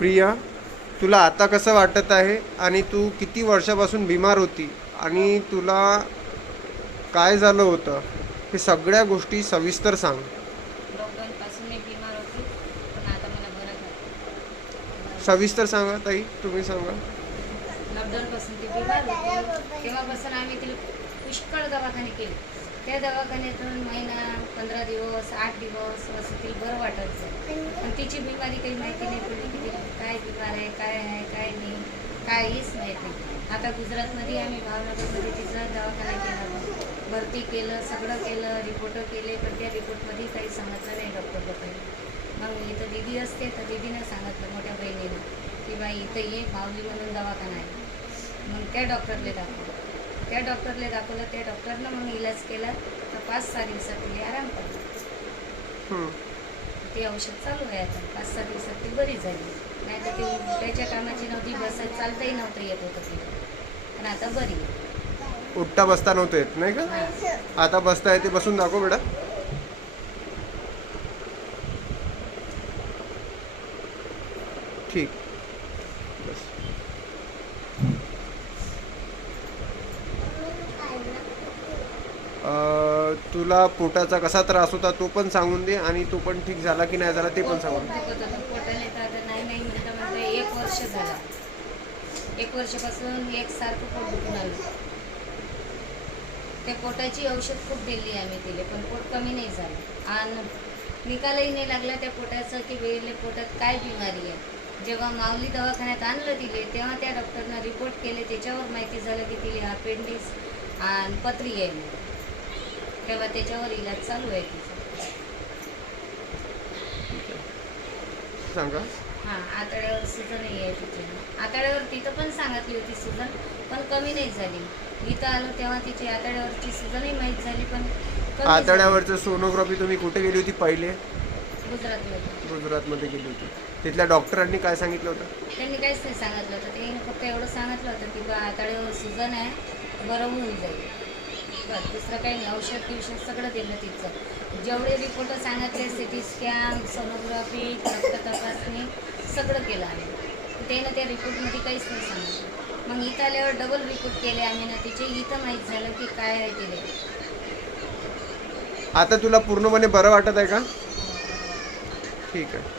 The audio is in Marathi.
प्रिया, तुला आता कसं वाटत आहे आणि तू किती वर्षापासून बिमार होती आणि तुला काय झालं होतं हे सगळ्या गोष्टी सविस्तर सांग. लॉकडाऊनपासून मी बिमार होती, पण आता मला बरं झालं. सविस्तर सांगा ताई, तुम्ही सांगा. लॉकडाऊनपासून ती बिमार होती, तेव्हापासून आम्ही तिला पुष्कळ दवाखाने केले. त्या दवाखान्यातून महिना 15 दिवस 8 दिवस असं तिला बरं वाटायचं, पण तिची बिमारी काही माहिती नाही पडली की तिला काय बिमार आहे, काय आहे, काय नाही, काहीच माहीत नाही. आता गुजरातमध्ये आम्ही भावनगरमध्ये तिचा दवाखाना केला, भरती केलं, सगळं केलं, रिपोर्ट केले, पण त्या रिपोर्टमध्ये काही सांगितलं नाही डॉक्टर लोकांनी. मग इथं दीदी असते तर दीदीनं सांगितलं, मोठ्या बहिणीनं, की बाई इथं ये, माऊली म्हणून दवाखाना आहे. मग त्या डॉक्टरला दाखवलं, त्या डॉक्टरनं मग इलाज केला, तर 5-6 दिवसात तिला आराम पडला. ते औषध चालू आहे आता. 5-6 दिवसात ती बरी झाली. नाही तर ती उठायच्या कामाची नव्हती, बसायला चालताही नव्हतं येत होतं तिला, पण आता बरी आहे. उठता बसता नव्हतं येत नाही का? आता बसता येते, बसून दाखव बेटा. ठीक, बस. तुला पोटाचा कसा त्रास होता तो पण सांगून दे आणि तो पण ठीक झाला की नाही झाला ते पण सांगून दे. पोटाने तर आता नाही म्हणता 1 वर्ष झालं. 1 वर्षापासून एकसारखं पोट दुखून आलं. त्या पोटाची औषध खूप दिली आम्ही तिला, पण पोट कमी नाही झालं आणि निकालही नाही लागला त्या पोटाचं की वेळेला पोटात काय बिमारी आहे. जेव्हा माऊली दवाखान्यात आणलं तिले, तेव्हा त्या डॉक्टरनं रिपोर्ट केले, त्याच्यावर माहिती झालं की तिला अपेंडिक्स आणि पथरी आहे म्हणून. तेव्हा त्याच्यावर इलाज चालू आहे तिचा. सांगा. हां, आतड्यावर सुजनही आहे तिची. आतड्यावर तिथं पण सांगितली होती सुजन, पण कमी नाही झाली. इथं आलो तेव्हा तिची आतड्यावरची सुजनही माहीत झाली, पण कमी झाली. आतड्यावरचं सोनोग्राफी तुम्ही कुठे गेली होती पहिले? गुजरातमध्ये. गुजरातमध्ये गेली होती. तिथल्या डॉक्टरांनी काय सांगितलं होतं? त्यांनी काहीच नाही सांगितलं होतं. त्यांनी फक्त एवढं सांगितलं होतं की बा आतड्यावर सुजन आहे, बरं होऊन जाईल. बस, दुसरं काही नाही. औषध सगळं दिलं तिचं. जेवढे रिपोर्ट सांगितले, सिटी स्कॅन, सोनोग्राफी, रक्त तपासणी सगळं केलं आम्ही. त्यानं त्या रिपोर्टमध्ये काहीच नाही सांगितलं. मग इथं आल्यावर डबल रिपोर्ट केले आम्ही ना तिचे. इथं माहीत झालं की काय आहे तिला. आता तुला पूर्णपणे बरं वाटत आहे का? ठीक आहे.